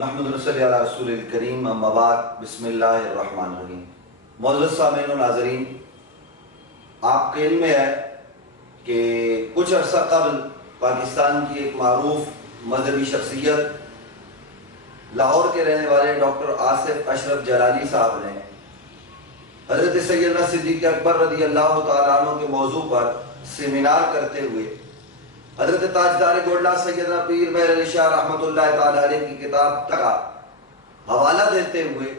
محمد صلی اللہ رسول الکریم اما بعد بسم اللہ الرحمن الرحیم۔ معزز سامعین و ناظرین، آپ کے علم میں ہے کہ کچھ عرصہ قبل پاکستان کی ایک معروف مذہبی شخصیت لاہور کے رہنے والے ڈاکٹر آصف اشرف جلالی صاحب نے حضرت سیدنا صدیق اکبر رضی اللہ تعالیٰ عنہ کے موضوع پر سیمینار کرتے ہوئے حضرت تاجدار گولڈا سیدنا پیر مہر علی شاہ رحمۃ اللہ تعالیٰ علیہ کی کتاب کا حوالہ دیتے ہوئے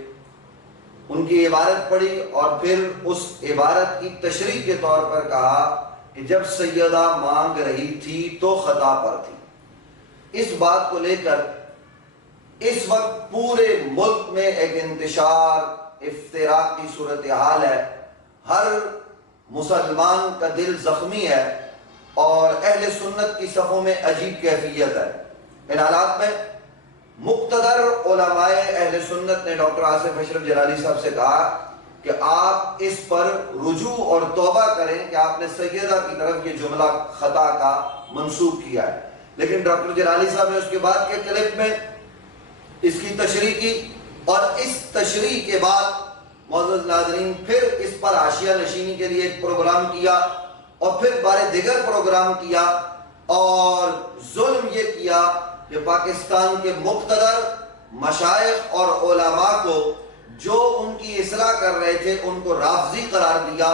ان کی عبارت پڑھی اور پھر اس عبارت کی تشریح کے طور پر کہا کہ جب سیدہ مانگ رہی تھی تو خطا پر تھی۔ اس بات کو لے کر اس وقت پورے ملک میں ایک انتشار افتراق کی صورتحال ہے، ہر مسلمان کا دل زخمی ہے اور اہل سنت کی صفوں میں عجیب کیفیت ہے۔ ان حالات میں مقتدر علماء اہل سنت نے ڈاکٹر آصف اشرف جلالی صاحب سے کہا کہ آپ اس پر رجوع اور توبہ کریں کہ آپ نے سیدہ کی طرف یہ جملہ خطا کا منسوب کیا ہے، لیکن ڈاکٹر جلالی صاحب نے اس کے بعد کے کلپ میں اس کی تشریح کی اور اس تشریح کے بعد معزز ناظرین پھر اس پر حاشیہ نشینی کے لیے ایک پروگرام کیا اور پھر بارے دیگر پروگرام کیا اور ظلم یہ کیا کہ پاکستان کے مقتدر مشائخ اور علماء کو جو ان کی اصلاح کر رہے تھے ان کو رافضی قرار دیا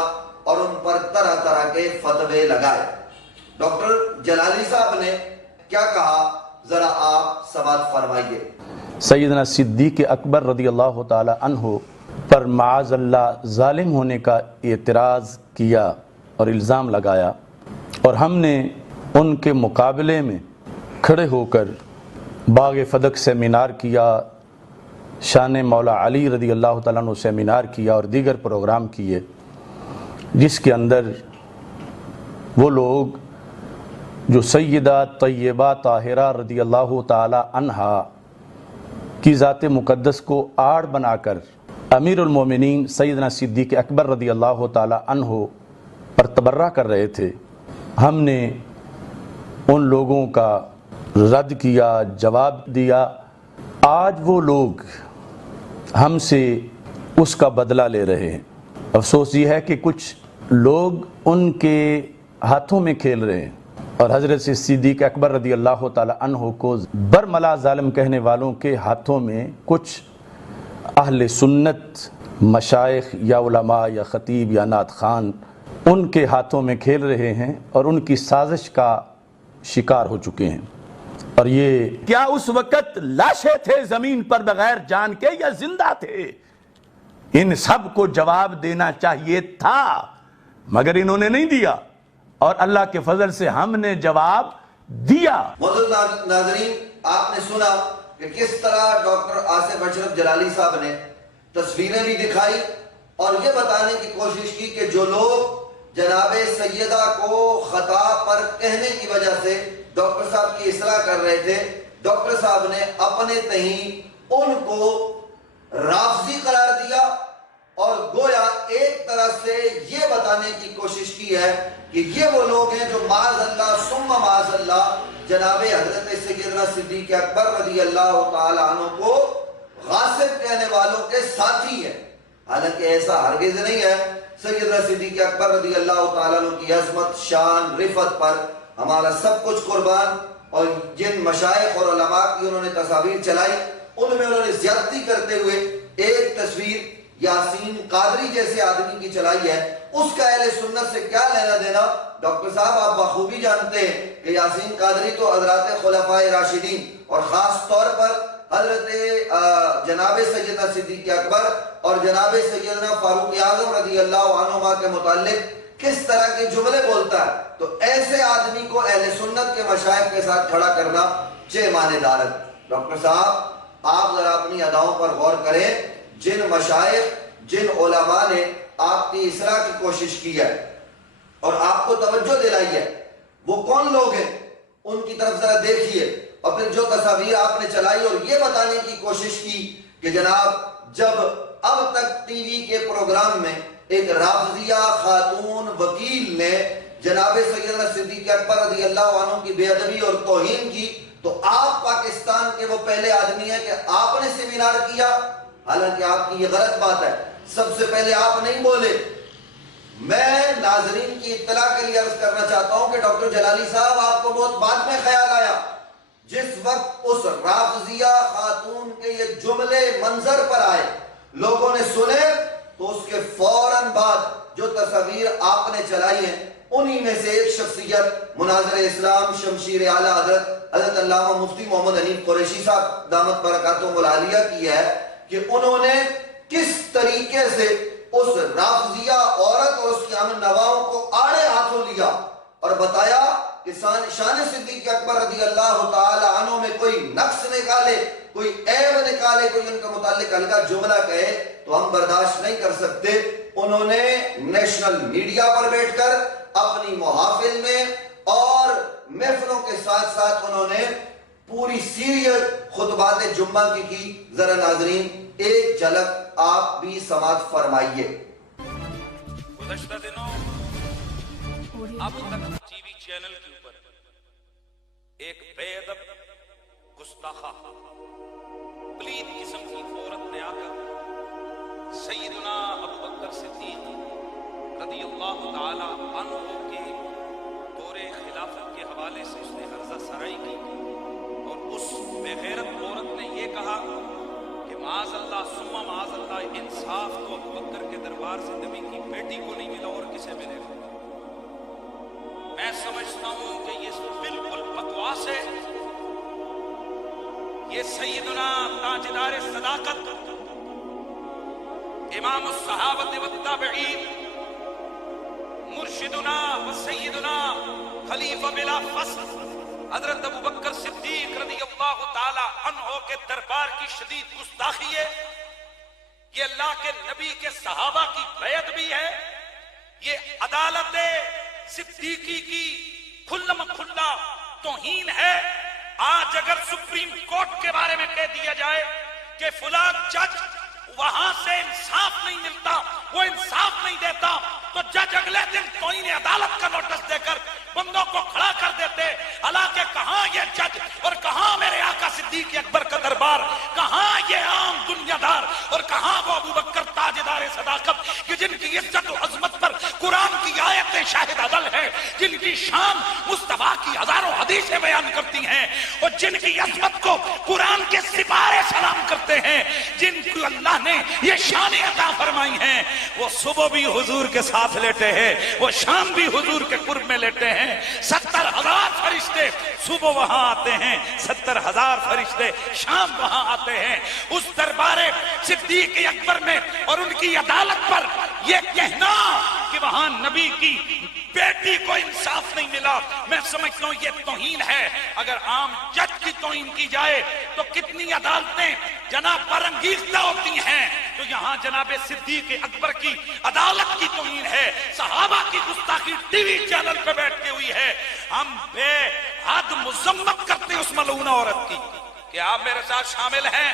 اور ان پر طرح طرح کے فتوے لگائے۔ ڈاکٹر جلالی صاحب نے کیا کہا ذرا آپ سماعت فرمائیے۔ سیدنا صدیق اکبر رضی اللہ تعالی عنہ پر معاذ اللہ ظالم ہونے کا اعتراض کیا اور الزام لگایا، اور ہم نے ان کے مقابلے میں کھڑے ہو کر باغ فدق سیمینار کیا، شان مولا علی رضی اللہ تعالیٰ عنہ سیمینار کیا اور دیگر پروگرام کیے، جس کے اندر وہ لوگ جو سیدہ طیبہ طاہرہ رضی اللہ تعالیٰ عنہا کی ذات مقدس کو آڑ بنا کر امیر المومنین سیدنا صدیق اکبر رضی اللہ تعالیٰ عنہ پر تبرہ کر رہے تھے، ہم نے ان لوگوں کا رد کیا، جواب دیا۔ آج وہ لوگ ہم سے اس کا بدلہ لے رہے ہیں۔ افسوس یہ ہے کہ کچھ لوگ ان کے ہاتھوں میں کھیل رہے ہیں اور حضرت صدیق اکبر رضی اللہ تعالی عنہ کو برملا ظالم کہنے والوں کے ہاتھوں میں کچھ اہل سنت مشائخ یا علماء یا خطیب یا نعت خوان ان کے ہاتھوں میں کھیل رہے ہیں اور ان کی سازش کا شکار ہو چکے ہیں۔ اور یہ کیا اس وقت لاشیں تھے زمین پر بغیر جان کے یا زندہ تھے؟ ان سب کو جواب دینا چاہیے تھا، مگر انہوں نے نہیں دیا، اور اللہ کے فضل سے ہم نے جواب دیا۔ معزز ناظرین، آپ نے سنا کہ کس طرح ڈاکٹر آصف اشرف جلالی صاحب نے تصویریں بھی دکھائی اور یہ بتانے کی کوشش کی کہ جو لوگ جناب سیدہ کو خطا پر کہنے کی وجہ سے ڈاکٹر صاحب کی اصلاح کر رہے تھے، ڈاکٹر صاحب نے اپنے تئیں ان کو رافضی قرار دیا اور گویا ایک طرح سے یہ بتانے کی کوشش کی ہے کہ یہ وہ لوگ ہیں جو معاذ اللہ ثم معاذ اللہ جناب حضرت سیدنا صدیق اکبر رضی اللہ تعالی عنہ کو غاصب کہنے والوں کے ساتھی ہیں، حالانکہ ایسا ہرگز نہیں ہے۔ سیدنا صدیق اکبر رضی اللہ تعالیٰ عنہ کی عظمت، شان، رفعت پر ہمارا سب کچھ قربان، اور جن مشائخ اور علماء کی انہوں نے تصاویر چلائی ان میں انہوں نے زیادتی کرتے ہوئے ایک تصویر یاسین قادری جیسے آدمی کی چلائی ہے، اس کا اہل سنت سے کیا لینا دینا؟ ڈاکٹر صاحب آپ بخوبی جانتے ہیں کہ یاسین قادری تو حضرات خلفائے راشدین اور خاص طور پر حضرت جناب سیدنا صدیق اکبر اور جناب سیدنا فاروق اعظم رضی اللہ عنہما کے متعلق کس طرح کے جملے بولتا ہے، تو ایسے آدمی کو اہل سنت کے مشائخ کے ساتھ کھڑا کرنا چہ معنی دارت۔ ڈاکٹر صاحب آپ ذرا اپنی اداؤں پر غور کریں، جن مشائخ جن علماء نے آپ کی اصلاح کی کوشش کی ہے اور آپ کو توجہ دلائی ہے وہ کون لوگ ہیں، ان کی طرف ذرا دیکھیے، اور پھر جو تصاویر آپ نے چلائی اور یہ بتانے کی کوشش کی کہ جناب جب اب تک ٹی وی کے پروگرام میں ایک رافضیہ خاتون وکیل نے جناب سیدنا صدیق اکبر رضی اللہ عنہ کی بے ادبی اور توہین کی، تو آپ پاکستان کے وہ پہلے آدمی ہیں کہ آپ نے سیمینار کیا، حالانکہ آپ کی یہ غلط بات ہے، سب سے پہلے آپ نہیں بولے۔ میں ناظرین کی اطلاع کے لیے عرض کرنا چاہتا ہوں کہ ڈاکٹر جلالی صاحب آپ کو بہت بعد میں خیال آیا، جس وقت اس رافضیہ خاتون کے یہ جملے منظر پر آئے، لوگوں نے سنے، تو اس کے فوراً بعد جو تصاویر آپ نے چلائی ہیں انہی میں سے ایک شخصیت مناظر اسلام شمشیر اعلیٰ حضرت علامہ مفتی محمد حنیف قریشی صاحب دامت برکاتہم العالیہ کی ہے کہ انہوں نے کس طریقے سے اس رافضیہ عورت اور اس کی امن نواؤں کو آڑے ہاتھوں لیا اور بتایا کہ شان صدیق اکبر رضی اللہ تعالی عنہ میں کوئی نقص نکالے، کوئی عیب نکالے، کوئی ان کا متعلق ہلکا جملہ کہے تو ہم برداشت نہیں کر سکتے۔ انہوں نے نیشنل میڈیا پر بیٹھ کر اپنی محافل میں اور محفلوں کے ساتھ ساتھ انہوں نے پوری سیریل خطبات جمعہ کی۔ ذرا ناظرین ایک جھلک آپ بھی سماعت فرمائیے۔ گزشتہ دنوں اب تک ٹی وی چینل کے اوپر ایک بے ادب گستاخہ پلید قسم کی عورت نے آ کر سیدنا ابوبکر صدیق رضی اللہ تعالی عنہ کے دور خلافت کے حوالے سے اس نے عرضہ سرائی کی، اور اس بے غیرت عورت نے یہ کہا کہ معاذ اللہ ثم معاذ اللہ، انصاف تو ابوبکر کے دربار سے نبی کی بیٹی کو نہیں ملا اور کسے ملے گا؟ میں سمجھتا ہوں کہ یہ بالکل بکواس ہے۔ یہ سیدنا تاجدار صداقت امام الصحابۃ والتابعین مرشدنا و سیدنا خلیفہ بلا فصل حضرت ابوبکر صدیق رضی اللہ تعالی عنہ کے دربار کی شدید گستاخی ہے۔ یہ اللہ کے نبی کے صحابہ کی بیعت بھی ہے، یہ عدالت صدیقی کی کھلم کھلا توہین ہے۔ آج اگر سپریم کورٹ کے بارے میں کہہ دیا جائے کہ فلاں جج وہاں سے انصاف نہیں ملتا، وہ انصاف نہیں دیتا، تو جج اگلے دن توہین عدالت کا نوٹس دے کر بندوں کو کھڑا کر دیتے۔ حالانکہ کہاں یہ جج اور کہاں میرے آقا صدیق اکبر کا دربار، کہاں یہ عام دنیا دار اور کہاں وہ ابوبکر تاجدار صداقت کہ جن کی عزت و عظمت پر قرآن کی آیتیں شاہد عدل ہے، جن کی شان مصطفیٰ کی ہزاروں حدیثیں بیان کرتی ہیں، اور جن کی عظمت کو قرآن کے سپارے سلام کرتے ہیں، جن کو اللہ نے یہ شان عطا فرمائی ہیں، وہ صبح بھی حضور کے ساتھ لیٹے ہیں، وہ شام بھی حضور کے قرب میں لیٹے ہیں۔ 70,000 فرشتے صبح وہاں آتے ہیں، 70,000 فرشتے شام وہاں آتے ہیں۔ اس دربار صدیق اکبر میں اور ان کی عدالت پر یہ کہنا کہ وہاں نبی کی بیٹی کو انصاف نہیں ملا، میں سمجھتا ہوں یہ توہین ہے۔ اگر عام جج کی توہین کی جائے تو کتنی عدالتیں جناب پر انگیختہ ہوتی ہیں، تو یہاں جناب صدیق اکبر کی عدالت کی توہین ہے، صحابہ کی گستاخی ٹی وی چینل پہ بیٹھ کے ہوئی ہے۔ ہم بے حد مذمت کرتے ہیں اس ملعونہ عورت کی کہ آپ میرے ساتھ شامل ہیں۔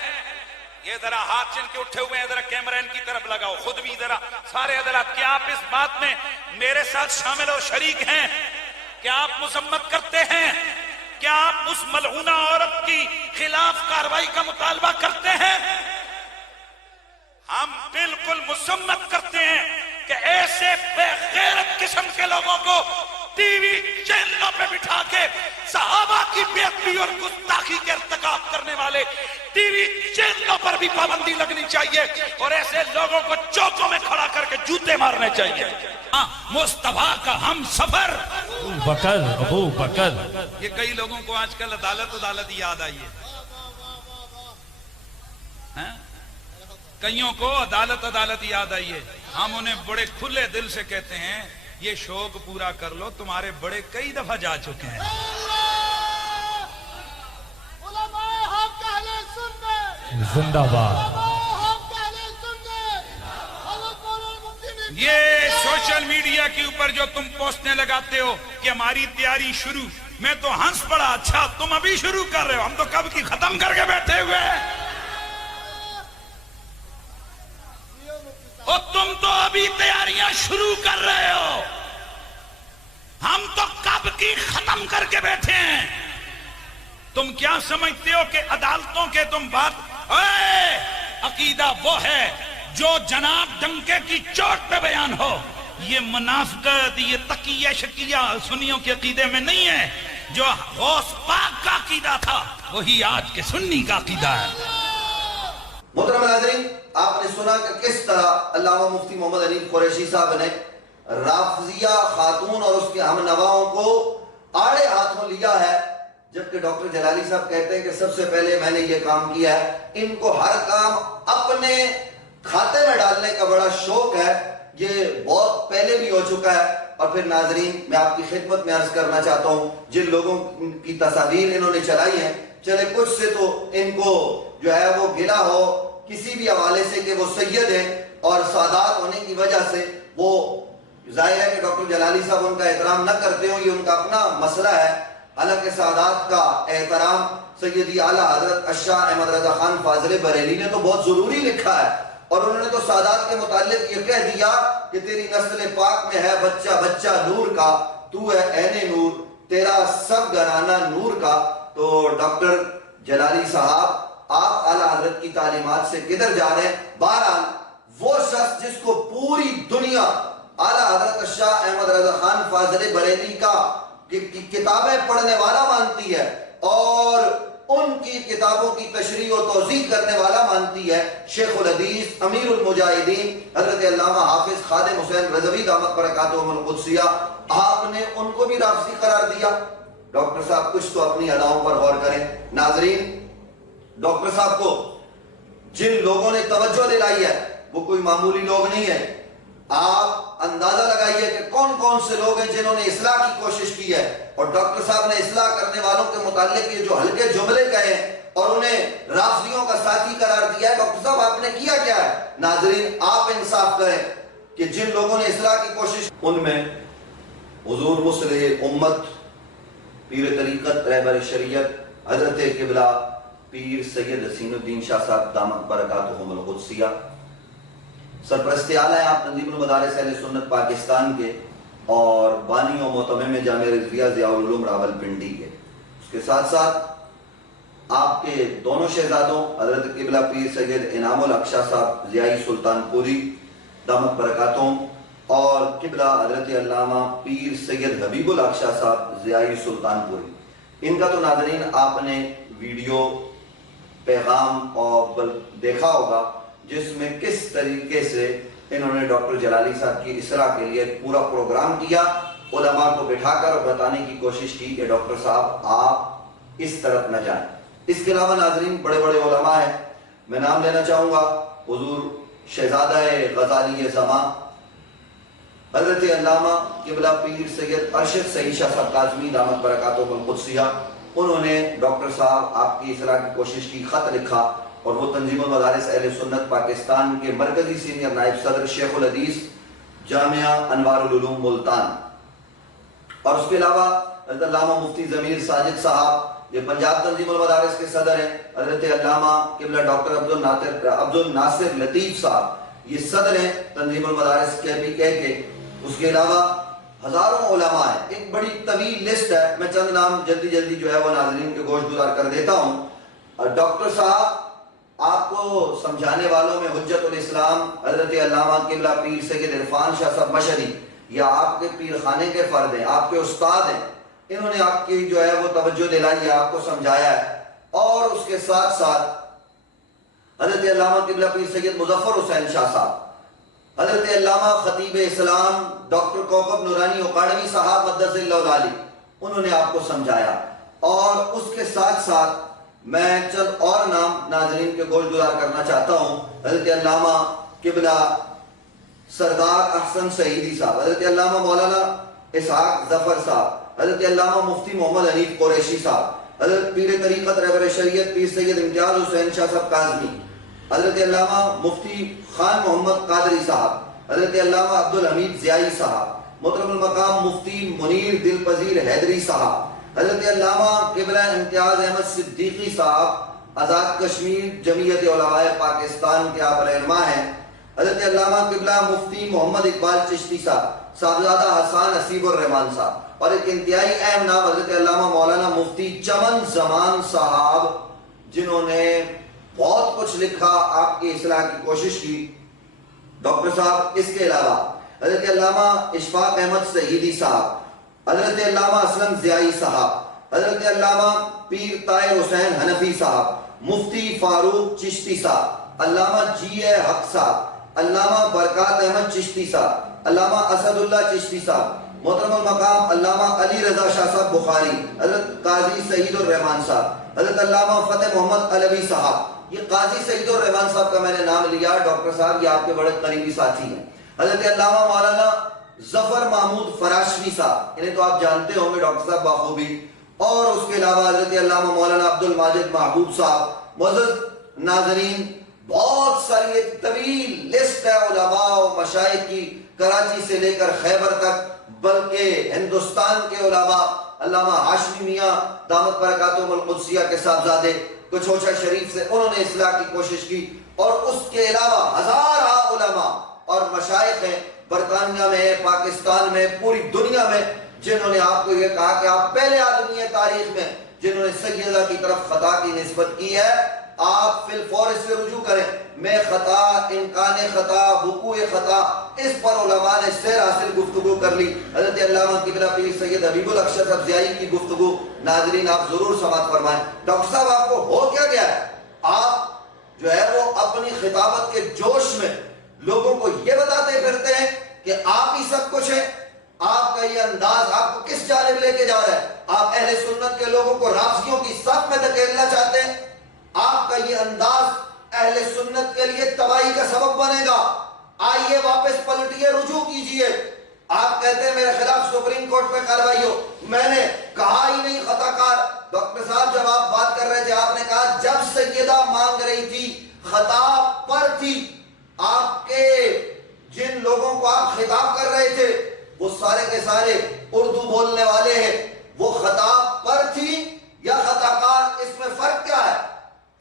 یہ ذرا ہاتھ جن کے اٹھے ہوئے ہیں ذرا کیمرہ ان کی طرف لگاؤ، خود بھی ذرا سارے حضرات، کیا آپ اس بات میں میرے ساتھ شامل اور شریک ہیں؟ کیا آپ مذمت کرتے ہیں؟ کیا آپ اس ملعونہ عورت کی خلاف کارروائی کا مطالبہ کرتے ہیں؟ ہم بالکل مذمت کرتے ہیں کہ ایسے بے غیرت قسم کے لوگوں کو ٹی وی چینلوں پہ بٹھا کے صحابہ کی بے ادبی اور گستاخی کے ارتکاب کرنے والے ٹی وی چینلوں پر بھی پابندی لگنی چاہیے، اور ایسے لوگوں کو چوکوں میں کھڑا کر کے جوتے مارنے چاہیے۔ مصطفیٰ کا ہم سفر ابو بکر۔ یہ کئی لوگوں کو آج کل عدالت یاد آئی ہے، کئیوں کو عدالت یاد آئی ہے۔ ہم انہیں بڑے کھلے دل سے کہتے ہیں یہ شوق پورا کر لو، تمہارے بڑے کئی دفعہ جا چکے ہیں۔ زندہ باد۔ یہ سوشل میڈیا کے اوپر جو تم پوسٹیں لگاتے ہو کہ ہماری تیاری شروع، میں تو ہنس پڑا، اچھا تم ابھی شروع کر رہے ہو، ہم تو کب کی ختم کر کے بیٹھے ہوئے ہیں، اور تم تو ابھی تیاریاں شروع کر رہے ہو، ہم تو کب کی ختم کر کے بیٹھے ہیں۔ تم کیا سمجھتے ہو کہ عدالتوں کے تم بات عقیدہ وہ ہے جو جناب ڈنکے کی چوٹ پہ بیان ہو. یہ منافقت، یہ تقیہ شکیہ سنیوں کے عقیدے میں نہیں ہے. جو غوث پاک کا عقیدہ تھا وہی آج کے سنی کا عقیدہ ہے. محترم ناظرین، آپ نے سنا کہ کس طرح علامہ مفتی محمد حنیف قریشی صاحب نے رافضیہ خاتون اور اس کے ہم نواؤں کو آڑے ہاتھوں لیا ہے، جبکہ ڈاکٹر جلالی صاحب کہتے ہیں کہ سب سے پہلے میں نے یہ کام کیا ہے. ان کو ہر کام اپنے کھاتے میں ڈالنے کا بڑا شوق ہے. یہ بہت پہلے بھی ہو چکا ہے. اور پھر ناظرین، میں آپ کی خدمت میں عرض کرنا چاہتا ہوں، جن لوگوں کی تصاویر انہوں نے چلائی ہیں، چلے کچھ سے تو ان کو جو ہے وہ گلا ہو کسی بھی حوالے سے کہ وہ سید ہیں اور سادات ہونے کی وجہ سے وہ ظاہر ہے کہ ڈاکٹر جلالی صاحب ان کا احترام نہ کرتے ہوں، یہ ان کا اپنا مسئلہ ہے. حالانکہ سادات کا احترام سیدی اعلیٰ حضرت الشاہ احمد رضا خان فاضل بریلی نے تو بہت ضروری لکھا ہے. اور انہوں نے تو سادات کے متعلق یہ کہہ دیا کہ تیری نسل پاک میں ہے بچہ بچہ نور کا، تو ہے عین نور، تیرا سب گھرانہ نور کا. تو ڈاکٹر جلالی صاحب، آپ اعلیٰ حضرت کی تعلیمات سے کدھر جا رہے ہیں؟ بہرحال وہ شخص جس کو پوری دنیا اعلیٰ حضرت الشاہ احمد رضا خان فاضل بریلی کا کتابیں پڑھنے والا مانتی ہے اور ان کی کتابوں کی تشریح و توضیح کرنے والا مانتی ہے، شیخ الحدیث امیر المجاہدین حضرت علامہ حافظ خادم حسین رضوی دامت برکاتہم القدسیہ، آپ نے ان کو بھی رافضی قرار دیا. ڈاکٹر صاحب کچھ تو اپنی اداؤں پر غور کریں. ناظرین، ڈاکٹر صاحب کو جن لوگوں نے توجہ دلائی ہے وہ کوئی معمولی لوگ نہیں ہیں. آپ اندازہ لگائیے کہ کون کون سے لوگ ہیں جنہوں نے اصلاح کی کوشش کی ہے، اور ڈاکٹر صاحب نے اصلاح کرنے والوں کے متعلق یہ جو ہلکے جملے کہے اور انہیں رافضیوں کا ساتھی قرار دیا ہے. ڈاکٹر صاحب آپ نے کیا کیا ہے؟ ناظرین، آپ انصاف کریں کہ جن لوگوں نے اصلاح کی کوشش، ان میں حضور مصلح امت پیر طریقت رہبر شریعت حضرت قبلہ پیر سید حسین الدین شاہ صاحب دامت برکاتہم القدسیہ، سرپرست اعلیٰ ہیں آپ تنظیم المدارس اہل سنت پاکستان کے اور بانی و معتمم جامعہ رضویہ ضیاء العلوم راولپنڈی کے. اس کے ساتھ ساتھ آپ کے دونوں شہزادوں حضرت قبلہ پیر سید انعام الحق شاہ صاحب ضیائی سلطان پوری دامت برکاتہم اور قبلہ حضرت علامہ پیر سید حبیب الحق شاہ صاحب ضیائی سلطان پوری. ان کا تو ناظرین آپ نے ویڈیو پیغام اور دیکھا ہوگا جس میں کس طریقے سے انہوں نے ڈاکٹر جلالی صاحب کی اصلاح کے لیے پورا پروگرام کیا، علماء کو بٹھا کر بتانے کی کوشش کی کہ ڈاکٹر صاحب آپ اس طرف نہ جائیں. اس کے علاوہ ناظرین بڑے بڑے علماء ہیں، میں نام لینا چاہوں گا حضور شہزادہ غزالی زمان حضرت علامہ قبلہ پیر سید ارشد سعید شاہ صاحب کاظمی دامت برکاتہم القدسیہ. انہوں نے ڈاکٹر صاحب آپ کی اصلاح کی کوشش کی، خط لکھا اور وہ تنظیم المدارس اہل سنت پاکستان کے مرکزی سینئر نائب صدر شیخ الحدیث جامعہ انوار العلوم ملتان، اور اس کے علاوہ حضرت علامہ مفتی ضمیر ساجد صاحب، یہ پنجاب تنظیم المدارس کے صدر ہیں. حضرت علامہ قبلہ ڈاکٹر عبد الناصر لطیف صاحب، یہ صدر ہیں تنظیم المدارس کے بھی کہہ کے. اس کے علاوہ ہزاروں علماء ہیں، ایک بڑی طویل لسٹ ہے. میں چند نام جلدی جلدی جو ہے وہ ناظرین کے گوش گزار کر دیتا ہوں. ڈاکٹر صاحب آپ کو سمجھانے والوں میں حجت الاسلام حضرت علامہ قبلہ پیر سید عرفان شاہ صاحب مشہدی، یا آپ کے پیر خانے کے فرد ہیں، آپ کے استاد ہیں. انہوں نے آپ کی جو ہے وہ توجہ دلائی ہے، آپ کو سمجھایا ہے. اور اس کے ساتھ ساتھ حضرت علامہ قبلہ پیر سید مظفر حسین شاہ صاحب، حضرت علامہ خطیب اسلام ڈاکٹر کوکب نورانی اکاڑوی صاحب مقدس اللہ العالی، انہوں نے آپ کو سمجھایا. اور اس کے ساتھ ساتھ میں چند اور نام ناظرین کے گوش گزار کرنا چاہتا ہوں. حضرت علامہ قبلہ سردار احسن سعیدی صاحب، حضرت علامہ مولانا اسحاق ظفر صاحب، حضرت علامہ مفتی محمد حنیف قریشی صاحب، حضرت پیر طریقت رہبر شریعت پیر سید امتیاز حسین شاہ صاحب کاظمی، حضرت علامہ مفتی خان محمد قادری صاحب، حضرت علامہ عبدالحمید ضیائی صاحب، محترم المقام مفتی منیر دل پذیر حیدری صاحب، حضرت علامہ قبلہ امتیاز احمد صدیقی صاحب آزاد کشمیر جمعیت علماء پاکستان کے آپ رہنما ہیں، حضرت علامہ قبلہ مفتی محمد اقبال چشتی صاحب، صاحبزادہ حسان حسیب الرحمان صاحب، اور ایک انتہائی اہم نام حضرت علامہ مولانا مفتی چمن زمان صاحب، جنہوں نے بہت کچھ لکھا، آپ کی اصلاح کی کوشش کی۔ ڈاکٹر صاحب اس کے علاوہ حضرت علامہ اشفاق احمد سعیدی صاحب، حضرت علامہ اسلم ضیائی صاحب، حضرت علامہ پیر طاہر حسین حنفی صاحب، مفتی فاروق چشتی صاحب، علامہ جی اے حق صاحب، علامہ برکات احمد چشتی صاحب، علامہ اسد اللہ چشتی صاحب، محترم المقام علامہ علی رضا شاہ صاحب بخاری، حضرت قاضی سعید الرحمان صاحب، حضرت علامہ فتح محمد علوی صاحب۔ یہ قاضی سعید الرحمان صاحب کا میں نے نام لیا، ڈاکٹر صاحب یہ آپ کے بڑے قریبی ساتھی ہیں۔ حضرت علامہ مولانا ظفر محمود فراشوی صاحب، انہیں تو آپ جانتے ہوں گے ڈاکٹر صاحب بخوبی، اور اس کے علاوہ حضرت علامہ مولانا عبد الماجد محبوب صاحب۔ معزز ناظرین، بہت ساری ایک طویل لسٹ ہے علماء و مشائخ کی، کراچی سے لے کر خیبر تک، بلکہ ہندوستان کے علماء، علامہ ہاشمی میاں دامت برکاتہم القدسیہ کے صاحبزادے کچھوچا شریف سے، انہوں نے اصلاح کی کوشش کی، اور اس کے علاوہ ہزارہ علماء اور مشائخ ہیں برطانیہ میں، پاکستان میں، پوری دنیا میں، جنہوں نے آپ کو یہ کہا کہ آپ پہلے آدمی ہیں تاریخ میں جنہوں نے سیدہ کی طرف خطا کی نسبت کی ہے۔ آپ فی الفور اس سے رجوع کریں، میں خطا، امکان خطا، وقوع خطا، اس پر علماء نے سیر حاصل گفتگو کر لی۔ حضرت علامہ قبلہ پیر سید حبیب الاکشر صاحب ضیائی کی گفتگو ناظرین آپ ضرور سماعت فرمائیں۔ ڈاکٹر صاحب آپ کو ہو کیا گیا ہے؟ آپ جو ہے وہ اپنی خطابت کے جوش میں لوگوں کو یہ بتاتے پھرتے ہیں کہ آپ ہی سب کچھ ہیں۔ آپ کا یہ انداز آپ کو کس جانب لے کے جا رہا ہے؟ آپ اہل سنت کے لوگوں کو رافضیوں کی صف میں دھکیلنا چاہتے ہیں؟ آپ کا یہ انداز اہل سنت کے لیے تباہی کا سبب بنے گا۔ آئیے واپس پلٹیے، رجوع کیجئے۔ آپ کہتے ہیں میرے خلاف سپریم کورٹ میں کارروائی ہو، میں نے کہا ہی نہیں خطا کار۔ ڈاکٹر صاحب جب آپ بات کر رہے تھے آپ نے کہا جب سیدہ مانگ رہی تھی خطا پر تھی، آپ کے جن لوگوں کو آپ خطاب کر رہے تھے وہ سارے کے سارے اردو بولنے والے ہیں، وہ خطا پر تھی یا خطا کار؟ اس میں فرق کیا ہے؟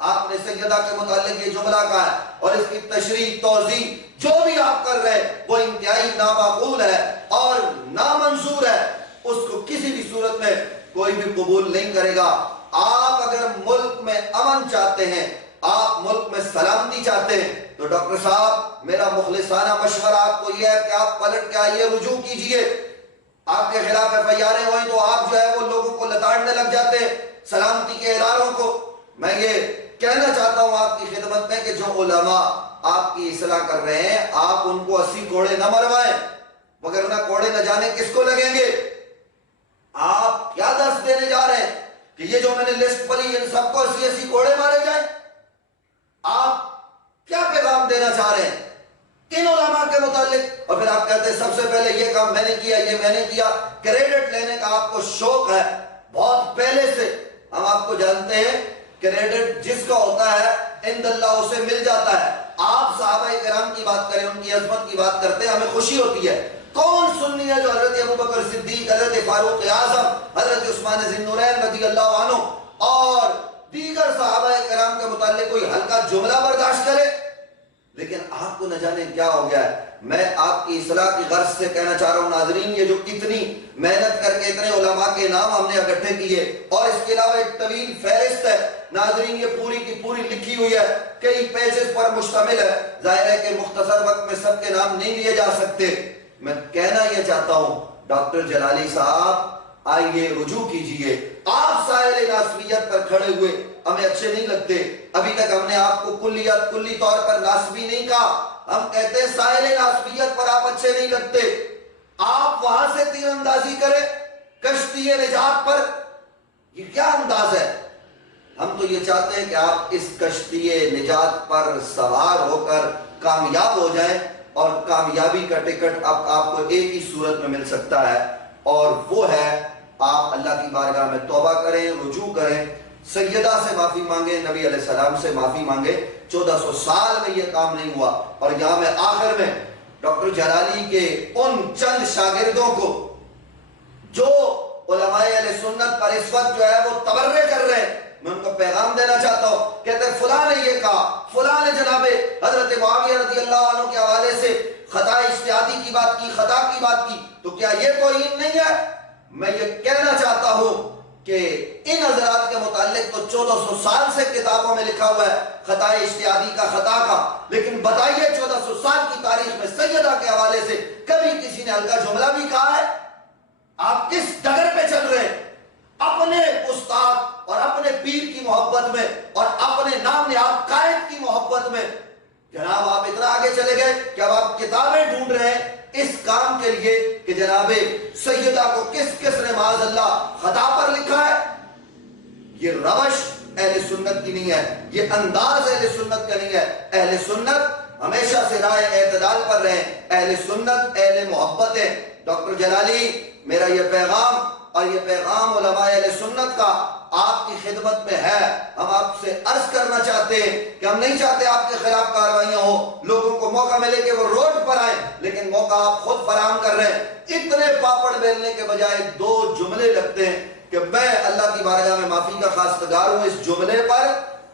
آپ نے سیدہ کے متعلق یہ جملہ کہا ہے، اور اس کی تشریح توضیح جو بھی آپ کر رہے ہیں وہ انتہائی نامعقول ہے اور نامنظور ہے، اس کو کسی بھی صورت میں کوئی بھی قبول نہیں کرے گا۔ آپ اگر ملک میں امن چاہتے ہیں، آپ ملک میں سلامتی چاہتے ہیں، تو ڈاکٹر صاحب میرا مخلصانہ مشورہ آپ کو یہ ہے کہ آپ پلٹ کے آئیے، رجوع کیجئے۔ آپ کے خلاف ایف آئی آریں ہوئیں تو آپ جو ہے وہ لوگوں کو لتاڑنے لگ جاتے ہیں، سلامتی کے اداروں کو۔ میں یہ کہنا چاہتا ہوں آپ کی خدمت میں کہ جو علماء آپ کی اصلاح کر رہے ہیں، آپ ان کو 80 کوڑے نہ مروائیں، مگر نہ کوڑے نہ جانے کس کو لگیں گے۔ آپ کیا درس دینے جا رہے ہیں کہ یہ جو میں نے لسٹ پڑھی ان سب کو 80 کوڑے مارے جائیں؟ آپ کیا پیغام دینا چاہ رہے ہیں ان علماء کے متعلق؟ اور پھر آپ کہتے ہیں سب سے پہلے یہ کام میں نے کیا، یہ میں نے کیا۔ کریڈٹ لینے کا آپ کو شوق ہے بہت پہلے سے، ہم آپ کو جانتے ہیں، کریڈٹ جس کا ہوتا ہے عند اللہ اسے مل جاتا ہے۔ آپ صحابہ کرام کی بات کریں، ان کی عظمت کی بات کرتے ہیں، ہمیں خوشی ہوتی ہے۔ کون سنی ہے جو حضرت ابوبکر صدیق، حضرت فاروق اعظم، حضرت عثمان ذی النورین رضی اللہ عنہ اور دیگر صحابہ کرام کے متعلق کوئی ہلکا جملہ برداشت کرے؟ لیکن آپ کو نہ جانے کیا ہو گیا ہے۔ میں آپ کی اصلاح کی غرض سے کہنا چاہ رہا ہوں ناظرین، یہ جو اتنی محنت کر کے اتنے علماء کے نام ہم نے اکٹھے کیے، اور اس کے علاوہ ایک طویل فہرست ہے ناظرین، یہ پوری کی پوری لکھی ہوئی ہے، کئی پیجز پر مشتمل ہے۔ ظاہر ہے کہ مختصر وقت میں سب کے نام نہیں لیے جا سکتے۔ میں کہنا یہ چاہتا ہوں ڈاکٹر جلالی صاحب آئیے، رجوع کیجئے۔ آپ سائل ناسبیت پر کھڑے ہوئے ہمیں اچھے نہیں لگتے، ابھی تک ہم نے آپ کو کلی طور پر ناسبی نہیں کہا، ہم کہتے ہیں سائل ناسبیت پر آپ اچھے نہیں لگتے۔ آپ وہاں سے تیر اندازی کریں کشتی نجات پر، یہ کیا انداز ہے؟ ہم تو یہ چاہتے ہیں کہ آپ اس کشتی نجات پر سوار ہو کر کامیاب ہو جائیں، اور کامیابی کا ٹکٹ اب آپ کو ایک ہی صورت میں مل سکتا ہے، اور وہ ہے آپ اللہ کی بارگاہ میں توبہ کریں، رجوع کریں، سیدہ سے معافی مانگیں، نبی علیہ السلام سے معافی مانگیں۔ 1400 سال میں یہ کام نہیں ہوا، اور یہاں میں آخر میں ڈاکٹر جلالی کے ان چند شاگردوں کو جو علماء اہل سنت پر اس وقت جو ہے وہ تبرے کر رہے ہیں، میں ان کو پیغام دینا چاہتا ہوں۔ کہتے ہیں فلاں نے یہ کہا، فلاں نے جناب حضرت معاویہ رضی اللہ عنہ کے حوالے سے خطا اجتہادی کی بات کی، خطا کی بات کی، تو کیا یہ توہین نہیں ہے؟ میں یہ کہنا چاہتا ہوں کہ ان حضرات کے متعلق تو 1400 سال سے کتابوں میں لکھا ہوا ہے خطائے اجتہادی کا، خطا کا، لیکن بتائیے 1400 سال کی تاریخ میں سیدہ کے حوالے سے کبھی کسی نے ہلکا جملہ بھی کہا ہے؟ آپ کس ڈگر پہ چل رہے ہیں؟ اپنے استاد اور اپنے پیر کی محبت میں اور اپنے نام نہاد قائد کی محبت میں جناب آپ اتنا آگے چلے گئے کہ اب آپ کتابیں ڈھونڈ رہے ہیں اس کام کے لیے کہ جناب سیدہ کو کس نے معاذ اللہ خطا پر لکھا ہے۔ یہ روش اہل سنت کی نہیں ہے، یہ انداز اہل سنت کا نہیں ہے۔ اہل سنت ہمیشہ سے راہ اعتدال پر رہے، اہل سنت اہل محبت ہے۔ ڈاکٹر جلالی، میرا یہ پیغام اور یہ پیغام علماء اہل سنت کا آپ کی خدمت میں ہے۔ ہم آپ سے عرض کرنا چاہتے ہیں کہ ہم نہیں چاہتے آپ کے خلاف کارروائیاں ہوں، لوگوں کو موقع ملے کہ وہ روڈ پر آئیں، لیکن موقع آپ خود فراہم کر رہے ہیں۔ اتنے پاپڑ بیلنے کے بجائے 2 جملے لگتے ہیں کہ میں اللہ کی بارگاہ میں معافی کا خواستگار ہوں اس جملے پر،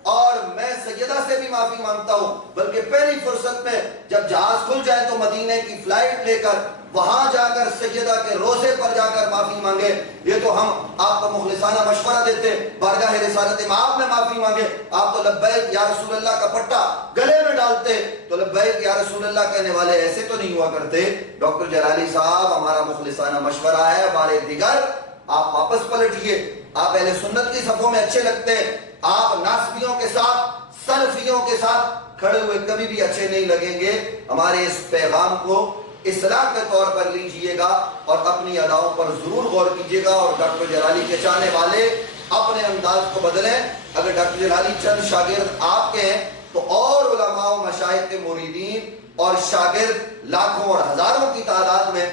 اور میں سیدہ سے بھی معافی مانگتا ہوں، بلکہ پہلی فرصت میں جب جہاز کھل جائے تو مدینے کی فلائٹ لے کر وہاں جا کر سیدہ کے روزے پر جا کر معافی مانگے۔ یہ تو ہم آپ کو مخلصانہ مشورہ دیتے، بارگاہ رسالت مآب میں معافی مانگے۔ آپ تو لبیک یا رسول اللہ کا پٹا گلے میں ڈالتے تو لبیک یا رسول اللہ کہنے والے ایسے تو نہیں ہوا کرتے۔ ڈاکٹر جلالی صاحب، ہمارا مخلصانہ مشورہ ہے، ہمارے دیگر آپ واپس پلٹیے۔ آپ اہل سنت کی صفوں میں اچھے لگتے ہیں، آپ ناسبیوں کے ساتھ، سلفیوں کے ساتھ کھڑے ہوئے کبھی بھی اچھے نہیں لگیں گے۔ ہمارے اس پیغام کو اصلاح کے طور پر لیجئے گا اور اپنی اداؤں پر ضرور غور کیجئے گا، اور ڈاکٹر جلالی کے چاہنے والے اپنے انداز کو بدلیں۔ اگر ڈاکٹر جلالی چند شاگرد آپ کے ہیں تو اور علماء و مشائخ کے مریدین اور شاگرد لاکھوں اور ہزاروں کی تعداد میں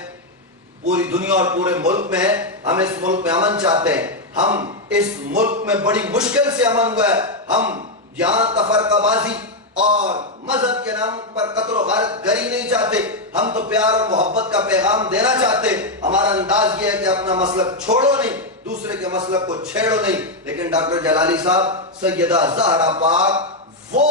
پوری دنیا اور پورے ملک میں ہے۔ ہم اس ملک میں امن چاہتے ہیں، ہم اس ملک میں بڑی مشکل سے امن ہوا ہے۔ ہم یہاں تفرقہ بازی اور مذہب کے نام پر قتل و غارت گری نہیں چاہتے، ہم تو پیار اور محبت کا پیغام دینا چاہتے۔ ہمارا انداز یہ ہے کہ اپنا مسلک چھوڑو نہیں، دوسرے کے مسلک کو چھیڑو نہیں۔ لیکن ڈاکٹر جلالی صاحب، سیدہ زہرا پاک وہ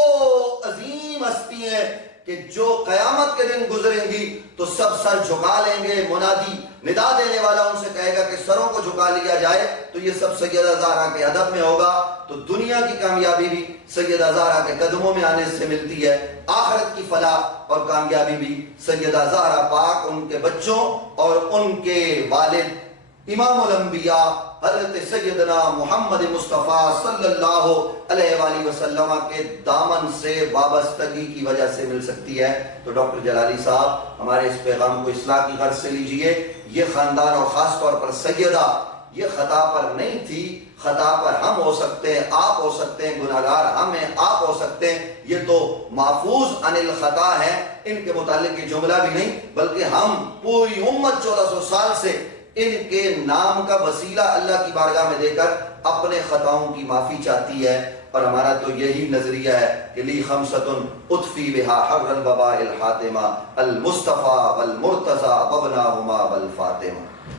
عظیم ہستی ہیں کہ جو قیامت کے دن گزریں گی تو سب سر جھکا لیں گے، منادی ندا دینے والا ان سے کہے گا کہ سروں کو جھکا لیا جائے، تو یہ سب سیدہ زہرا کے ادب میں ہوگا۔ تو دنیا کی کامیابی بھی سیدہ زہرا کے قدموں میں آنے سے ملتی ہے، آخرت کی فلاح اور کامیابی بھی سیدہ زہرا پاک، ان کے بچوں اور ان کے والد امام الانبیاء حضرت سیدنا محمد مصطفیٰ صلی اللہ علیہ وآلہ وسلم کے دامن سے وابستگی کی وجہ سے مل سکتی ہے۔ تو ڈاکٹر جلالی صاحب، ہمارے اس پیغام کو اصلاح کی غرض سے لیجئے۔ یہ خاندان اور خاص طور پر سیدہ یہ خطا پر نہیں تھی، خطا پر ہم ہو سکتے ہیں، آپ ہو سکتے ہیں، گناہگار ہم ہیں، آپ ہو سکتے ہیں۔ یہ تو محفوظ عن الخطا ہے، ان کے متعلق یہ جملہ بھی نہیں، بلکہ ہم پوری امت 1400 سال سے ان کے نام کا وسیلہ اللہ کی بارگاہ میں دے کر اپنے خطاؤں کی معافی چاہتی ہے۔ اور ہمارا تو یہی نظریہ ہے کہ لی خمسۃ اطفی بہا حر الوباء الحاتمہ المصطفیٰ والمرتضیٰ وابناہما والفاطمہ۔